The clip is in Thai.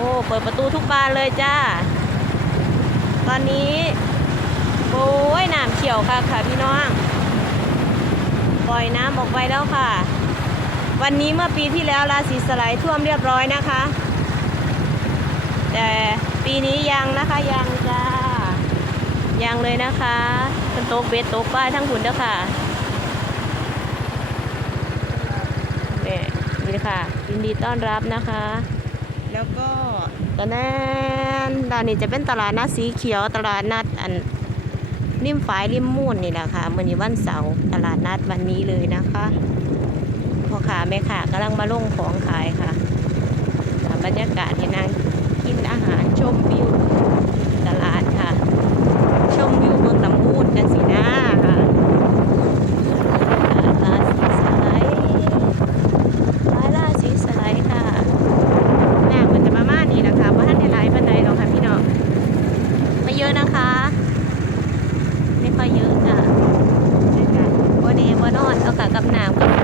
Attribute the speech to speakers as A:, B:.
A: อ้เปิดประตูทุกบานเลยจ้า ตอนนี้โอ้ยน้ำเขียวค่ะค่ะพี่น้อง ปล่อยน้ำออกไปแล้วค่ะ วันนี้เมื่อปีที่แล้วราศีสไลด์ท่วมเรียบร้อยนะคะ แต่ปีนี้ยังนะคะยังจ้า ยังเลยนะคะเป็นโต๊ะเบสโต๊ะป้ายทั้งหุ่นเด้อค่ะนี่นี่ค่ะยินดีต้อนรับนะคะ แล้วก็ตอนนั้นด้านนี้จะเป็นตลาดนัดสีเขียวตลาดนัดอันริมฝายริมมูนนี่แหละค่ะมื่อนี้วันเสาร์ตลาดนัดวันนี้เลยนะคะพ่อค้าแม่ค้ากำลังมาลงของขายค่ะบรรยากาศที่นั่งกินอาหารชมวิวตลาดค่ะ ชมวิวเมืองลำพูนกันสินะค่ะราศีสไลด์ร้านราศีสไลด์ค่ะแม่มันจะประมาณนี้นะคะว่าท่านในไลฟ์บันไดหรอกค่ะพี่น้องไม่เยอะนะคะ ไม่ค่อยเยอะจ้ะด้วยกันวันนี้วันนอนเอาค่ะ กับน้ำกับไฟ